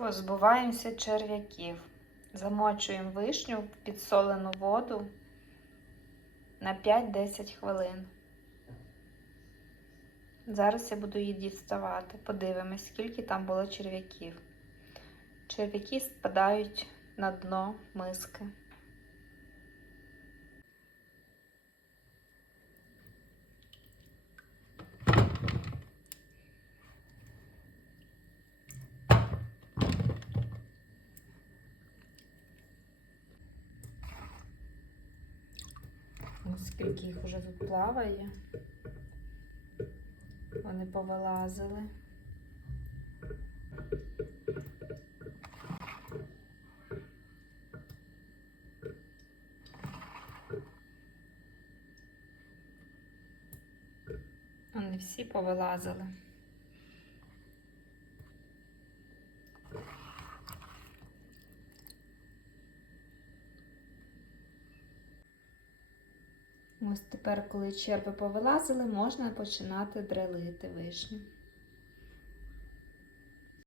Позбуваємося черв'яків. Замочуємо вишню в підсолену воду на 5-10 хвилин. Зараз я буду її діставати. Подивимось, скільки там було черв'яків. Черв'яки спадають на дно миски. Ось скільки їх уже тут плаває. Вони повилазили. Вони всі повилазили. Ось тепер, коли черви повилазили, можна починати дрелити вишню.